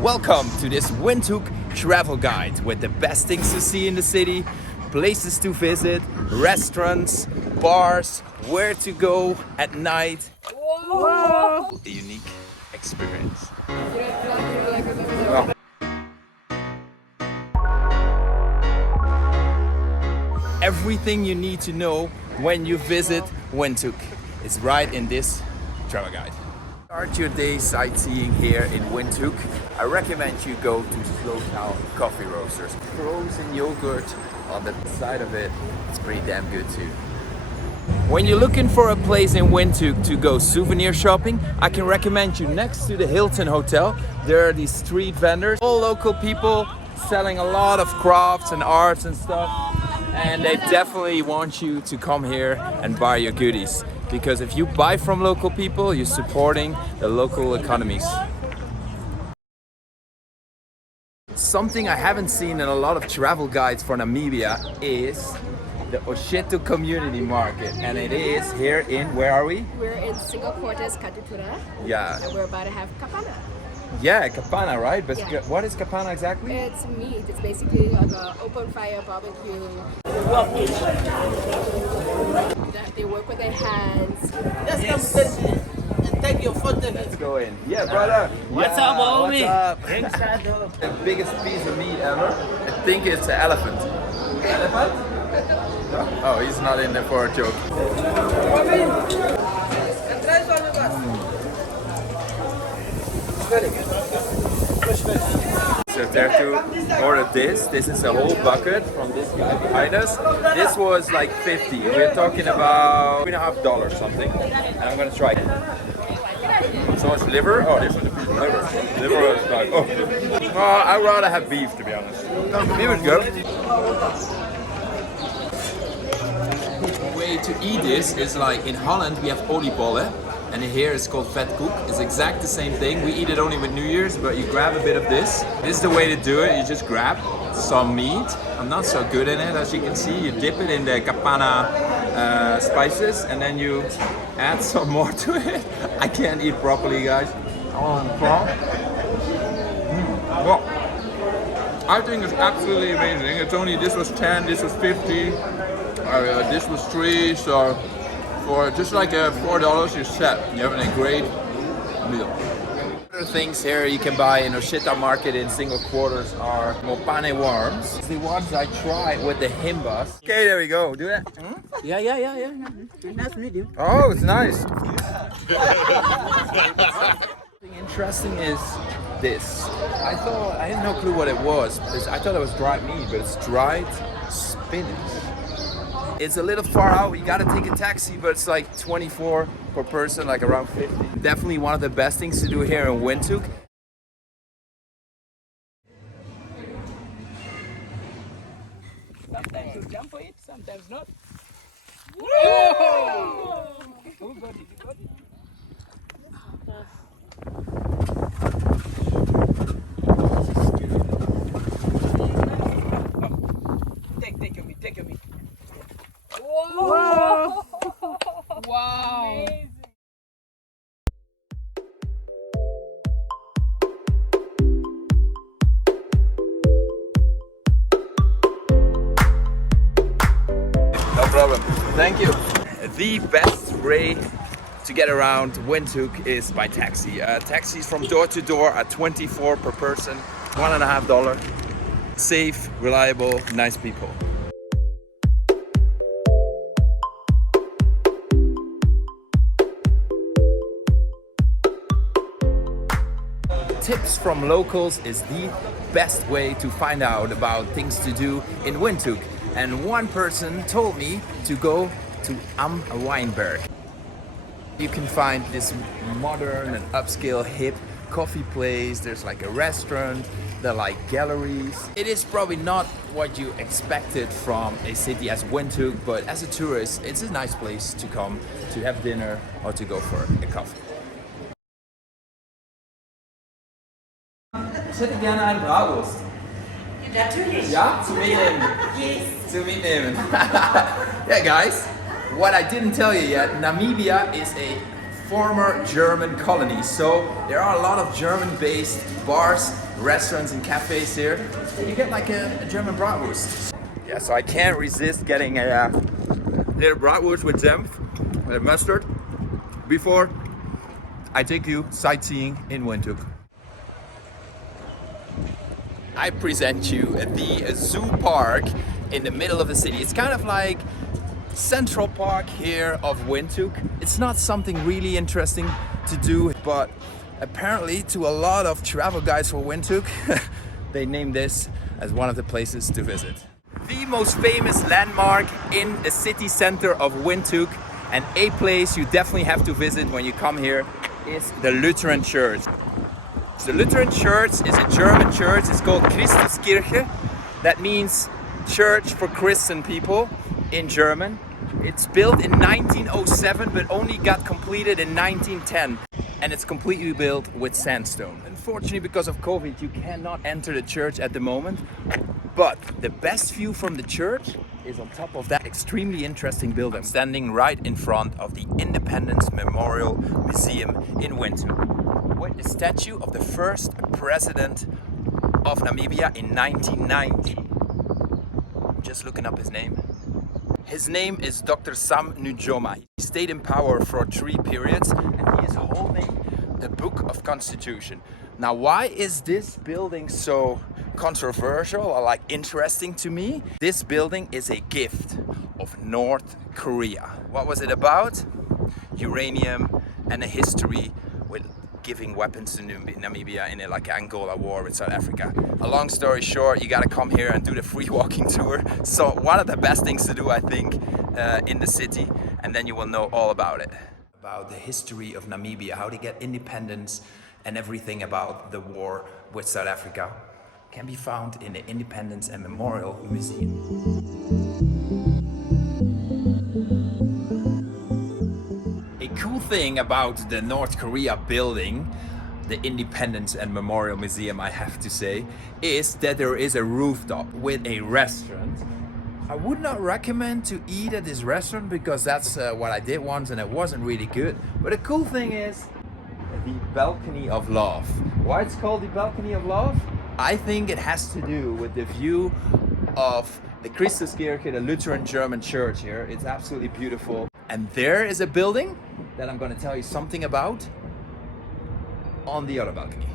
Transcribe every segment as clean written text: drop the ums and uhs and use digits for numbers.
Welcome to this Windhoek travel guide with the best things to see in the city, places to visit, restaurants, bars, where to go at night. Whoa. A unique experience. Everything you need to know when you visit Windhoek is right in this travel guide. Start your day sightseeing here in Windhoek. I recommend you go to Slow Coffee Roasters. Frozen yogurt on the side of it, it's pretty damn good too. When you're looking for a place in Windhoek to go souvenir shopping, I can recommend you next to the Hilton Hotel. There are these street vendors, all local people selling a lot of crafts and arts and stuff. And they definitely want you to come here and buy your goodies. Because if you buy from local people, you're supporting the local economies. Something I haven't seen in a lot of travel guides for Namibia is the Osheto Community Market. And it is here in, where are we? We're in Single Quarters, Katutura. Yeah. And we're about to have Kapana. Yeah, Kapana, right? But yeah. What is Kapana exactly? It's meat. It's basically like an open fire barbecue. They work with their hands. Let's come and take your photo. Let's go in. Yeah, brother. What's up, homie? What's up? The biggest piece of meat ever. I think it's an elephant. Elephant? Oh, he's not in there for a joke. So there to order this. This is a whole bucket from this guy behind us. This was like 50. We're talking about $2.50 something. And I'm gonna try it. So much liver. Oh, this was a piece of liver. Liver was like, oh. I'd rather have beef, to be honest. Here we go. The way to eat this is like in Holland we have oliebollen. And here it's called vetkoek. It's exact the same thing. We eat it only with New Year's, but you grab a bit of this. This is the way to do it. You just grab some meat. I'm not so good in it, as you can see. You dip it in the Kapana spices, and then you add some more to it. I can't eat properly, guys. Well, I think it's absolutely amazing. It's only, this was 10, this was 50, this was 3, so for just like $4 you're set. You're having a great meal. Other things here you can buy in Osheta market in Single Quarters are mopane worms. The ones I tried with the himbas. Okay, there we go. Do that. Yeah. Nice to meet you. Oh, it's nice. Something interesting is this. I had no clue what it was. I thought it was dried meat, but it's dried spinach. It's a little far out, you gotta take a taxi, but it's like 24 per person, like around 50. Definitely one of the best things to do here in Windhoek. Sometimes you jump for it, sometimes not. Whoa! Oh, got it. Take your meat. Whoa! Wow. Amazing. No problem. Thank you. The best way to get around Windhoek is by taxi. Taxis from door to door are 24 per person, $1.50. Safe, reliable, nice people. Tips from locals is the best way to find out about things to do in Windhoek. And one person told me to go to Weinberg. You can find this modern and upscale hip coffee place. There's like a restaurant, there are like galleries. It is probably not what you expected from a city as Windhoek, but as a tourist, it's a nice place to come to have dinner or to go for a coffee. Ich hätte gerne eine Bratwurst. Natürlich. Ja, zu mitnehmen. Yes. Zu mitnehmen. Yeah, guys, what I didn't tell you yet, Namibia is a former German colony. So there are a lot of German-based bars, restaurants and cafes here. You get like a German bratwurst. Yeah, so I can't resist getting a little bratwurst with senf, with mustard, before I take you sightseeing in Windhoek. I present you the zoo park in the middle of the city. It's kind of like Central Park here of Windhoek. It's not something really interesting to do, but apparently to a lot of travel guides for Windhoek, they named this as one of the places to visit. The most famous landmark in the city center of Windhoek, and a place you definitely have to visit when you come here, is the Lutheran Church. The Lutheran Church is a German church. It's called Christuskirche. That means church for Christian people in German. It's built in 1907 but only got completed in 1910. And it's completely built with sandstone. Unfortunately, because of COVID, you cannot enter the church at the moment. But the best view from the church is on top of that extremely interesting building. I'm standing right in front of the Independence Memorial Museum in Windhoek, with the statue of the first president of Namibia in 1990. Just looking up his name. His name is Dr. Sam Nujoma. He stayed in power for 3 periods and he is holding the Book of Constitution. Now, why is this building so controversial or like interesting to me? This building is a gift of North Korea. What was it about? Uranium and a history with giving weapons to Namibia in a like Angola war with South Africa. A long story short, you gotta come here and do the free walking tour. So one of the best things to do, I think, in the city, and then you will know all about it. About the history of Namibia, how they get independence, and everything about the war with South Africa can be found in the Independence and Memorial Museum. A cool thing about the North Korea building, the Independence and Memorial Museum, I have to say, is that there is a rooftop with a restaurant. I would not recommend to eat at this restaurant because that's what I did once and it wasn't really good. But the cool thing is the Balcony of Love. Why it's called the Balcony of Love? I think it has to do with the view of the Christuskirche, the Lutheran German church here. It's absolutely beautiful. And there is a building that I'm going to tell you something about on the other balcony.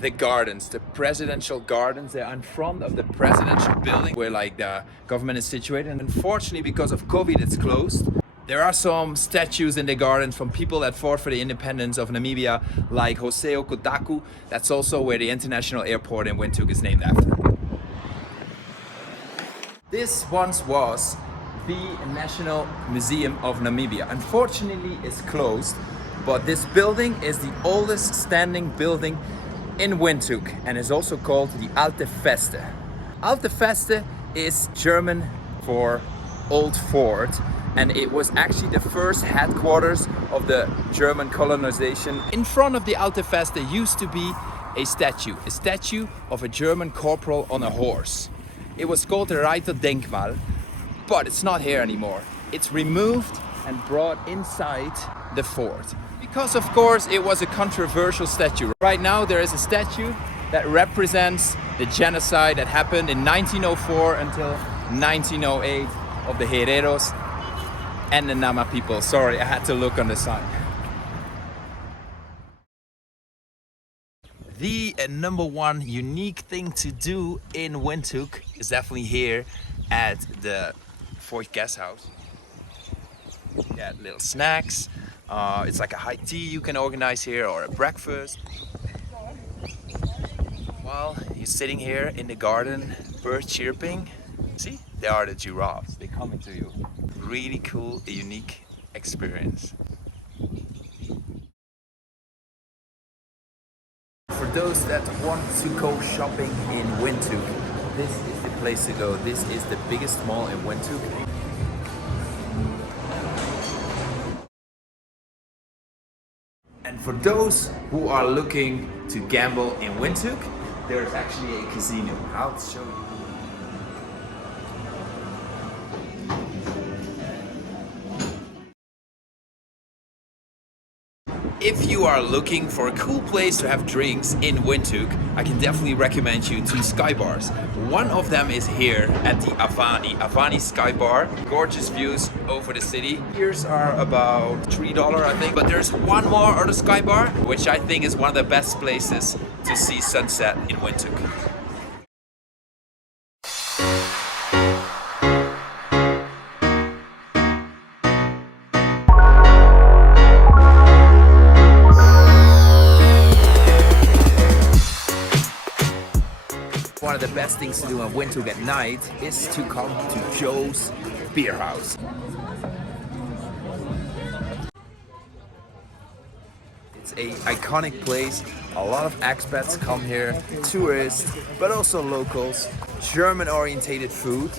The gardens, the presidential gardens, they're in front of the presidential building where like the government is situated. And unfortunately, because of COVID, it's closed. There are some statues in the gardens from people that fought for the independence of Namibia, like Hoseo Kotaku. That's also where the international airport in Windhoek is named after. This once was the National Museum of Namibia. Unfortunately, it's closed, but this building is the oldest standing building in Windhoek and is also called the Alte Feste. Alte Feste is German for Old Fort, and it was actually the first headquarters of the German colonization. In front of the Alte Feste used to be a statue of a German corporal on a horse. It was called the Reiterdenkmal, but it's not here anymore. It's removed and brought inside the fort. Because of course it was a controversial statue. Right now there is a statue that represents the genocide that happened in 1904 until 1908 of the Hereros and the Nama people. Sorry, I had to look on the sign. The number one unique thing to do in Windhoek is definitely here at the Voigt Guest House. You get little snacks. It's like a high tea you can organize here or a breakfast. While you're sitting here in the garden, birds chirping. See, they are the giraffes. They're coming to you. Really cool, a unique experience. For those that want to go shopping in Windhoek, this is the place to go. This is the biggest mall in Windhoek. And for those who are looking to gamble in Windhoek, there's actually a casino. I'll show you. you are looking for a cool place to have drinks in Windhoek, I can definitely recommend you to Skybars. One of them is here at the Avani Sky Bar. Gorgeous views over the city. Beers are about $3 I think, but there's one more other Sky Bar, which I think is one of the best places to see sunset in Windhoek. One of the best things to do in Windhoek at night is to come to Joe's Beer House. It's an iconic place. A lot of expats come here, tourists, but also locals. German-orientated food.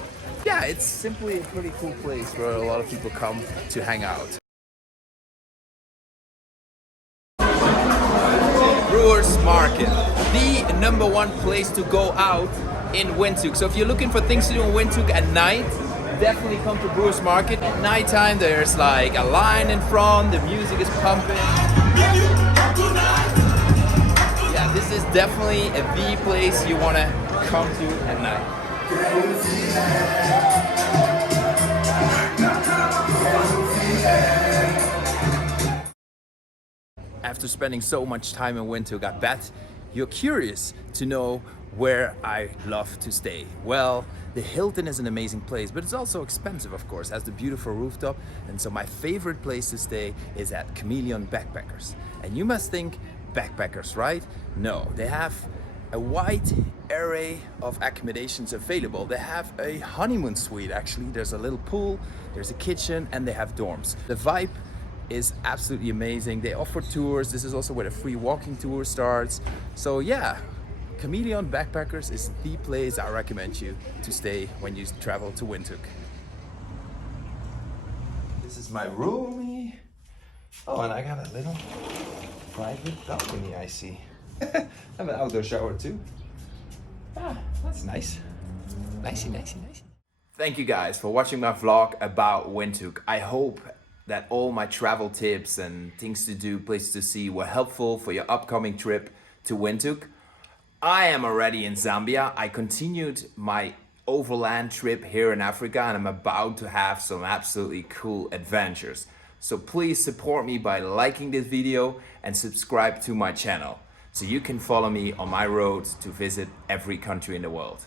Yeah, it's simply a pretty cool place where a lot of people come to hang out. Brewers Market, the #1 place to go out in Windhoek. So if you're looking for things to do in Windhoek at night, definitely come to Brewers Market. At nighttime there's like a line in front, the music is pumping. Yeah, this is definitely the place you want to come to at night. After spending so much time in Windhoek, I bet you're curious to know where I love to stay. Well, the Hilton is an amazing place, but it's also expensive, of course. It has the beautiful rooftop, and so my favorite place to stay is at Chameleon Backpackers. And you must think backpackers, right? No, they have a wide array of accommodations available. They have a honeymoon suite, actually. There's a little pool, there's a kitchen, and they have dorms. The vibe is absolutely amazing. They offer tours. This is also where the free walking tour starts. So yeah, Chameleon Backpackers is the place I recommend you to stay when you travel to Windhoek. This is my room. Oh, and I got a little private balcony, I see. I have an outdoor shower too. Ah, that's nice. Nicey. Thank you guys for watching my vlog about Windhoek. I hope that all my travel tips and things to do, places to see were helpful for your upcoming trip to Windhoek. I am already in Zambia. I continued my overland trip here in Africa and I'm about to have some absolutely cool adventures. So please support me by liking this video and subscribe to my channel so you can follow me on my road to visit every country in the world.